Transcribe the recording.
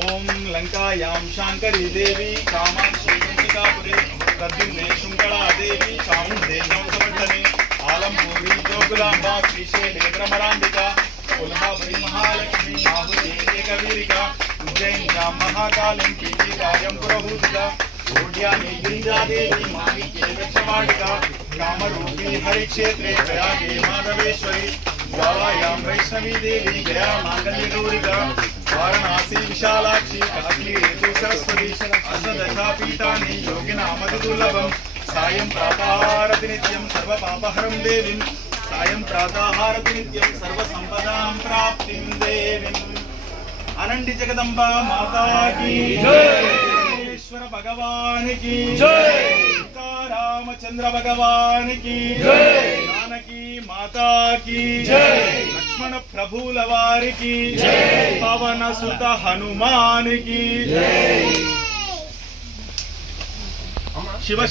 ओम लंकायां शांकरी देवी कामाक्षी चंडिकापुरे प्रद्युम्ने शुंकला देवी चामुंडेश्वरी समर्थने आलमपुरी जोगुलांबा श्रीशैले भ्रमरांबिका कोल्हापुरी महालक्ष्मी माहुली एकवीरिका उज्जैन्यां महाकालीं पीठिकायां पुरहूतिका ओड्यानि गिरिजादेवी माणिक्ये दक्षवाटिका कामरूपी हरिक्षेत्रे प्रयागे माधवेश्वरी ज्वालायां वैष्णवी देवी गया मांगल्यगौरिका वाराणसी विशालाक्षी काशी ऋतु सरस्वती अष्टदशापीठानि योगिनामतिदुर्लभम् सायं प्रातःहारति नित्यं सर्वपापहरं देवीं सायं प्रातःहारति नित्यं सर्वसंपदां प्राप्तिं देवीम् अनंति जगदंबा माता की जय, ईश्वर भगवान की जय, रामचंद्र भगवान की जय, जानकी माता की जय, लक्ष्मण प्रभुल वारी की जय, पवन सुत हनुमान की जय। शिव